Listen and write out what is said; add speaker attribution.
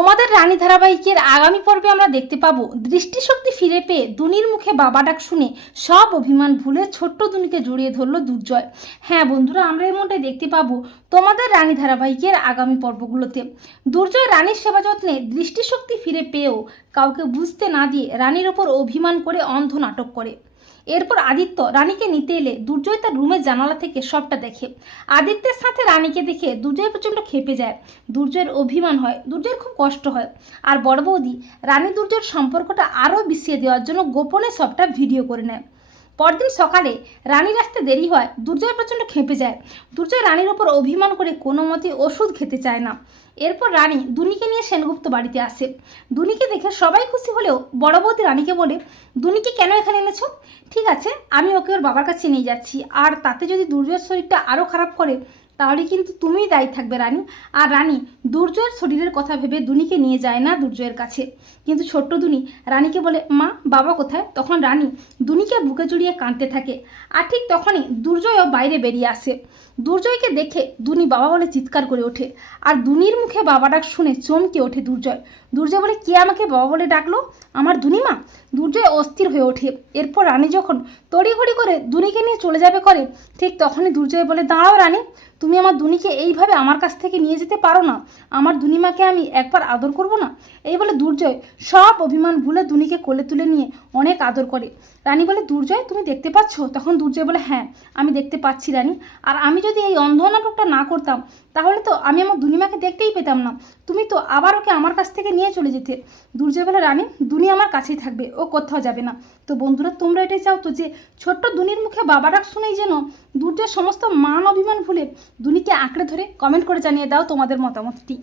Speaker 1: তোমাদের রানী ধারাবাহিকের আগামী পর্বে আমরা দেখতে পাবো। দৃষ্টিশক্তি ফিরে পেয়ে দুনির মুখে বাবা ডাক শুনে সব অভিমান ভুলে ছোট্ট দুনিকে জড়িয়ে ধরল দুর্জয়। হ্যাঁ বন্ধুরা, আমরা এমনটাই দেখতে পাবো তোমাদের রানী ধারাবাহিকের আগামী পর্বগুলোতে। দুর্জয় রানীর সেবা যত্নে দৃষ্টিশক্তি ফিরে পেয়েও কাউকে বুঝতে না দিয়ে রানীর ওপর অভিমান করে অন্ধ নাটক করে। এরপর আদিত্য রানীকে নিতে এলে দুর্জয় তার রুমের জানালা থেকে সবটা দেখে। আদিত্যের সাথে রানীকে দেখে দুর্জয় প্রচণ্ড খেপে যায়। দুর্জয়ের অভিমান হয়, দুর্জয়ের খুব কষ্ট হয়। আর বড় বৌদি, রানী দুর্জয়ের সম্পর্কটা আরও বিছিয়ে দেওয়ার জন্য গোপনে সবটা ভিডিও করে নেয়। পরদিন সকালে রানীর আসতে দেরি হয়, দুর্জয় প্রচণ্ড খেপে যায়। দুর্জয় রানীর ওপর অভিমান করে কোনো মতে ওষুধ খেতে চায় না। এরপর রানী দুনিকে নিয়ে সেনগুপ্ত বাড়িতে আসে। দুনিকে দেখে সবাই খুশি হলেও বড় বৌদি রানীকে বলে, দুনিকে কেন এখানে এনেছো? ঠিক আছে, আমি ওকে ওর বাবার কাছে নিয়ে যাচ্ছি। আর তাতে যদি দুর্জয়ের শরীরটা আরও খারাপ করে তাহলে কিন্তু তুমিই দায়ী থাকবে রানী। আর রানী, দুর্জয়ের শরীরের কথা ভেবে দুনিকে নিয়ে যায় না দুর্জয়ের কাছে। কিন্তু ছোট্ট দুনি রানীকে বলে, মা, বাবা কোথায়? তখন রানী দুনিকে বুকে জড়িয়ে কাঁদতে থাকে। আর ঠিক তখনই দুর্জয়ও বাইরে বেরিয়ে আসে। দুর্জয়কে দেখে দুনি বাবা বলে চিৎকার করে ওঠে। আর দুনির মুখে বাবা ডাক শুনে চমকে ওঠে দুর্জয়। দুর্জয় বলে, কে আমাকে বাবা বলে ডাকলো? আমার দুনিমা? দুর্জয় অস্থির হয়ে ওঠে। এরপর রানী যখন তড়িঘড়ি করে দুনিকে নিয়ে চলে যাবে করে, ঠিক তখনই দুর্জয় বলে, দাঁড়াও রানী, তুমি আমার দুনিকে এইভাবে আমার কাছ থেকে নিয়ে যেতে পারো না। আমার দুনিমাকে আমি একবার আদর করব না? এই বলে দুর্জয় সব অভিমান ভুলে দুনিকে কোলে তুলে নিয়ে অনেক আদর করে। রানী বলে দুর্জয় তুমি দেখতে পাচ্ছ? তখন দুর্জয় বলে হ্যাঁ আমি দেখতে পাচ্ছি রানী। আর আমি যদি এই অন্ধ নাটকটা না করতাম, তাহলে তো আমি আমার দুনিমাকে দেখতেই পেতাম না। তুমি তো আবার ওকে আমার কাছ থেকে নিয়ে চলে যেতে। দুর্জয় বলে, রানী দুনি আমার কাছেই থাকবে। ও কোথাও যাবে না। তো বন্ধুরা, তোমরা এটাই চাও তো যে ছোট্ট দুনির মুখে বাবা ডাক শুনেই যেন দুটোর সমস্ত মান অভিমান ভুলে দুনিকে আঁকড়ে ধরে কমেন্ট করে জানিয়ে দাও তোমাদের মতামতটি।